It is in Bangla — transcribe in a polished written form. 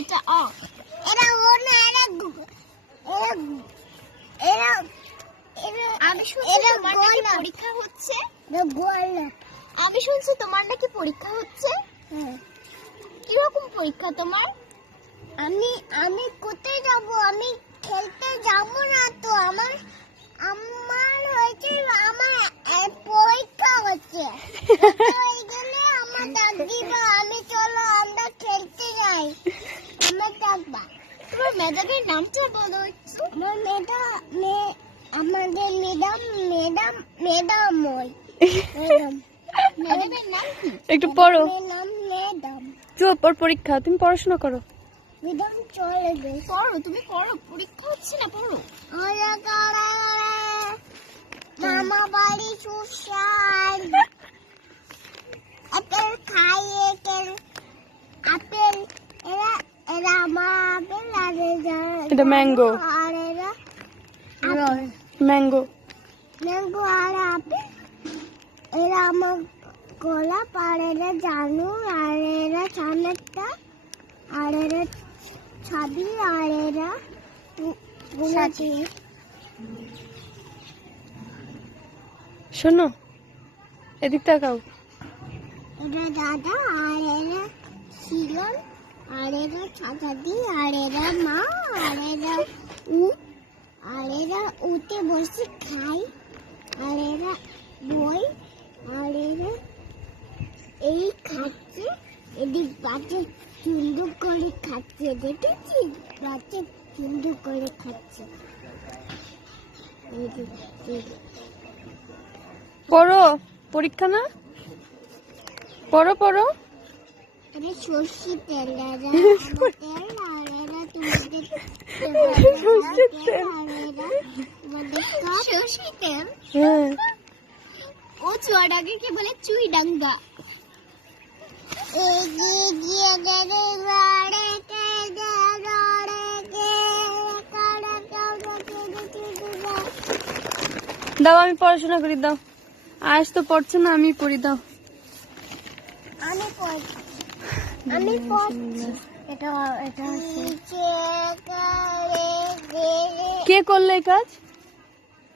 এটা এরা ও না এরা আমি শুনছি তোমার নাকি পরীক্ষা হচ্ছে। আমি শুনছি তোমার নাকি পরীক্ষা হচ্ছে। কিরকম পরীক্ষা তোমার? আমি কোথায় যাব? আমি খেলতে যাব না তো। আমার হয়েছে আমার পরীক্ষা হচ্ছে। হয়ে গেলে আমার ডাক দিবা, আমি চলো আমরা খেলতে যাই। আমার ডাকবা। তোমার ম্যাডামের নামটা বলো একটু। আমাদের ম্যাডাম ম্যাডামের নাম কি? একটু পড়ো। নাম ম্যাডাম। চুপ, ওর পরীক্ষা, তুমি পড়াশোনা করো। ম্যাডাম চলে গে। পড়ো, তুমি পড়ো, পরীক্ষা হচ্ছে না, পড়ো। মামা বাড়ি সুসার আপেল খাইয়ে আপেল এরা আপেল আর এটা ম্যাঙ্গো। আর এরা ম্যাঙ্গো আর আপেল এরা আমার গোলাপ আর এরা জানু আর এরা চানাটা আর এরা ছাবি আর এরা গোলাপি। শোনো, এদিক তাকাও। এরা দাদা আর এরা শিলন আর এরা ছাতাদি আর এরা মা আর এরা আর এরা উঠে বসে খাই আর এরা বই আর এরা এই খাচ্ছে। এদিক বাচ্চা সুন্দর করে খাচ্ছে, দেখেছি বাচ্চা সুন্দর করে খাচ্ছে। পড়ো, পরীক্ষা না, পড়ো পড়ো। এটা সর্ষে তেল দাদা তেল আর এরা তোমাদের সর্ষের তেল। সর্ষে তেল। হ্যাঁ, ও চুয়াডাঙ্গা কি বলে চুইডাঙ্গা। দাও আমি পড়াশোনা করি, দাও। আজ তো পড়ছে না, আমি পড়ি, দাও। আমি পড়ছি। এটা কে করলে এই কাজ?